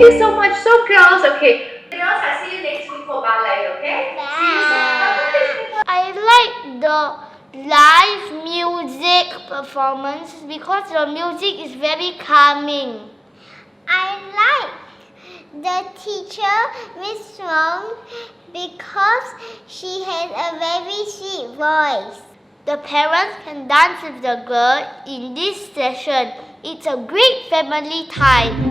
you so much. So girls, okay. Girls, I'll see you next week for ballet, okay? Bye. See you soon. I like the live music performance because the music is very calming. I like the teacher, Miss Swan, because she has a very sweet voice. The parents can dance with the girl in this session. It's a great family time.